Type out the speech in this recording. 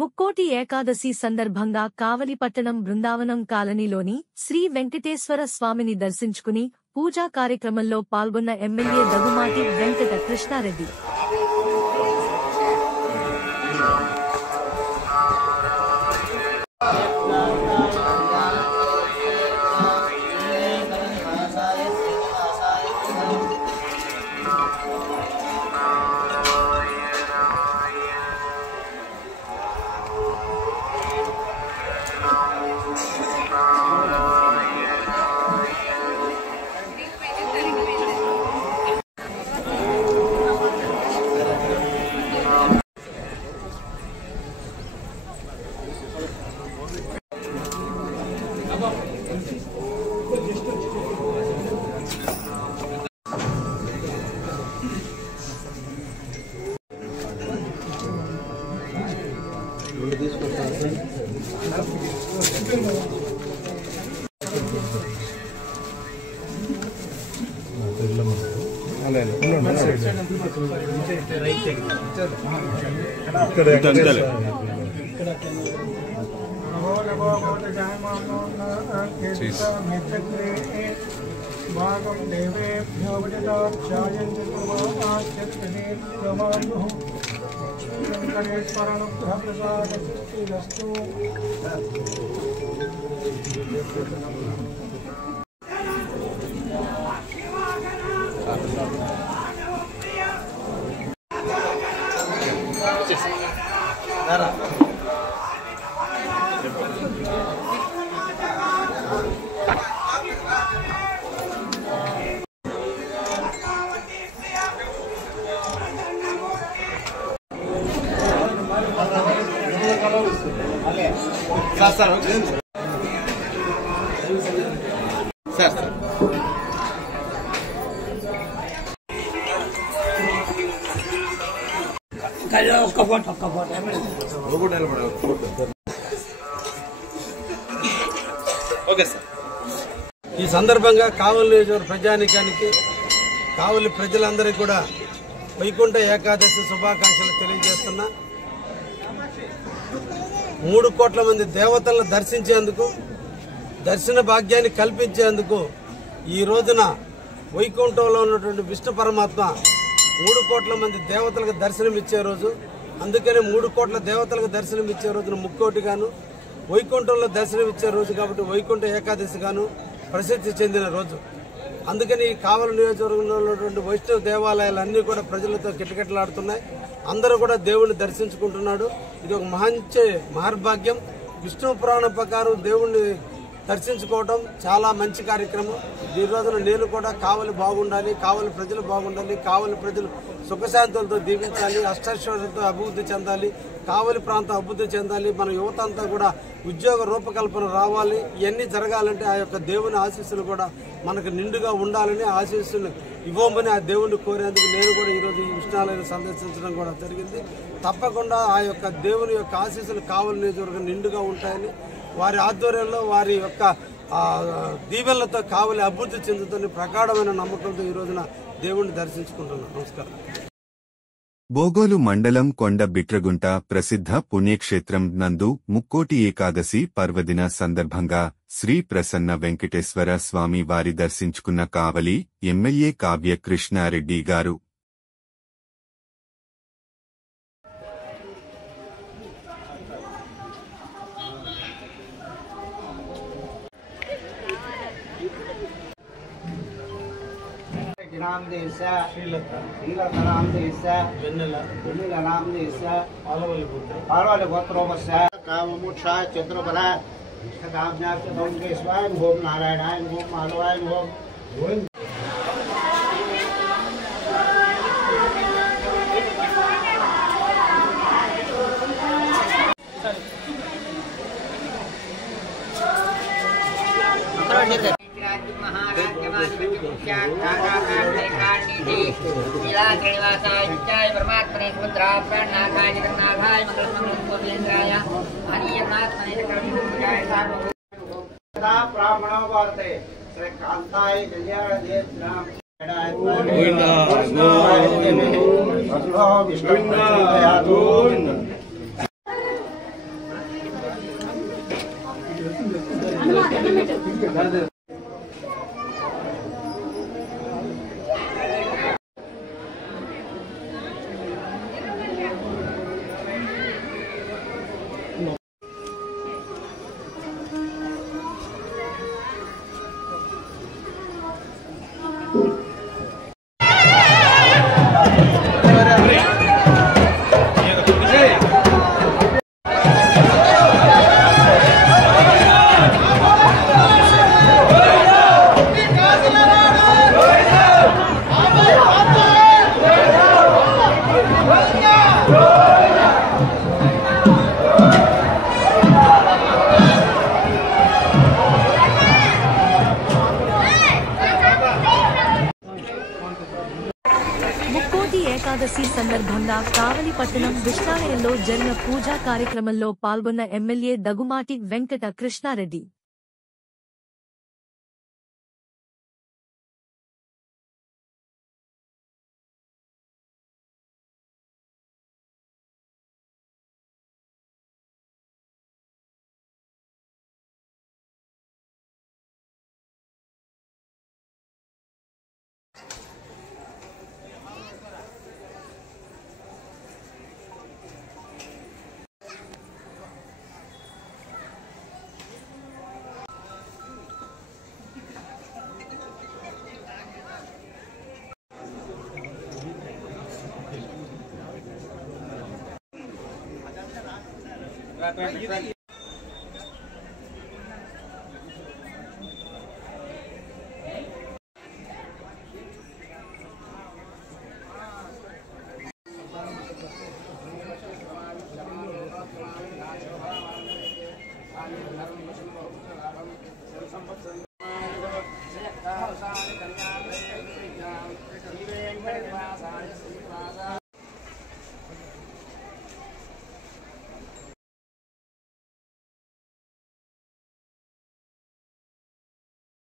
ముక్కోటి ఏకాదశి సందర్భంగా కావలిపట్టణం బృందావనం కాలనీలోని శ్రీ వెంకటేశ్వర స్వామిని దర్శించుకుని పూజా కార్యక్రమంలో పాల్గొన్న ఎమ్మెల్యే దగ్గుమాటి వెంకట కృష్ణారెడ్డి. भागं देवेभ्यो वजदाक्षायन्ति कुर्वाणाश्चत्रिनेत्रमायुः वेङ्कटेश्वरानुग्रहप्रसादस्तु। ఈ సందర్భంగా కావలి నియోజకవర్గ ప్రజానీకానికి కావలి ప్రజలందరికీ కూడా వైకుంఠ ఏకాదశి శుభాకాంక్షలు తెలియజేస్తున్నా. 3 కోట్ల మంది దేవతలను దర్శించేందుకు, దర్శన భాగ్యాన్ని కల్పించేందుకు ఈ రోజున వైకుంఠంలో ఉన్నటువంటి విష్ణు పరమాత్మ 3 కోట్ల మంది దేవతలకు దర్శనమిచ్చే రోజు. అందుకనే 3 కోట్ల దేవతలకు దర్శనమిచ్చే రోజున ముక్కోటి గాను, వైకుంఠంలో దర్శనమిచ్చే రోజు కాబట్టి వైకుంఠ ఏకాదశి గాను ప్రసిద్ధి చెందిన రోజు. అందుకని ఈ కావలి నియోజకవర్గంలో ఉన్నటువంటి వైష్ణవ దేవాలయాలన్నీ కూడా ప్రజలతో కిటకిటలాడుతున్నాయి. అందరూ కూడా దేవుణ్ణి దర్శించుకుంటున్నాడు. ఇది ఒక మంచి మహర్భాగ్యం. విష్ణు పురాణం ప్రకారం దేవుణ్ణి దర్శించుకోవడం చాలా మంచి కార్యక్రమం. ఈ రోజున నేను కూడా కావలి బాగుండాలి, కావలి ప్రజలు బాగుండాలి, కావలి ప్రజలు సుఖశాంతులతో దీవించాలి, అష్టైశ్వర్యంతో అభివృద్ధి చెందాలి, కావలి ప్రాంతం అభివృద్ధి చెందాలి, మన యువత అంతా కూడా ఉద్యోగ రూపకల్పన రావాలి. ఇవన్నీ జరగాలంటే ఆ యొక్క దేవుని ఆశీస్సులు కూడా మనకు నిండుగా ఉండాలని, ఆశీస్సులు ఇవ్వమని ఆ దేవుణ్ణి కోరేందుకు నేను కూడా ఈరోజు ఈ విష్ణాలయాన్ని సందర్శించడం కూడా జరిగింది. తప్పకుండా ఆ యొక్క దేవుని యొక్క ఆశీస్సులు కావలి నియోజకవర్గం నిండుగా ఉంటాయని, వారి ఆధ్వర్యంలో వారి యొక్క దీవెనలతో కావలి అభివృద్ధి చెందుతున్న ప్రగాఢమైన నమ్మకంతో ఈ రోజున దేవుణ్ణి దర్శించుకుంటున్నాను. నమస్కారం. బోగోలు మండలం కొండ బిట్రగుంట ప్రసిద్ధ పుణ్యక్షేత్రం నందు ముక్కోటి ఏకాదశి పర్వదిన సందర్భంగా శ్రీ ప్రసన్న వెంకటేశ్వర స్వామి వారి దర్శించుకున్న కావలి ఎమ్మెల్యే కావ్య కృష్ణారెడ్డి గారు. नाम देश शीलता नाम देश वेन्नेला नाम देश पार्वती गोत्रोपस्य काममोक्षा चतुर्बला इष्टकाम्यास्य ओंकेश्वराय ओम नारायणाय ओम माधवाय ओम परमात्मने प्राणनाथाय जगन्नाथाय मंगलमंगलस्वरूपेन्द्राय हरियमात्मने ब्राह्मणो वार्ते श्री कांताय कल्याण देवनाम ముక్కోటి ఏకాదశి సందర్భంగా కావలిపట్టణం విష్ణాలయంలో జరిగిన పూజా కార్యక్రమంలో పాల్గొన్న ఎమ్మెల్యే దగుమాటి వెంకట కృష్ణారెడ్డి.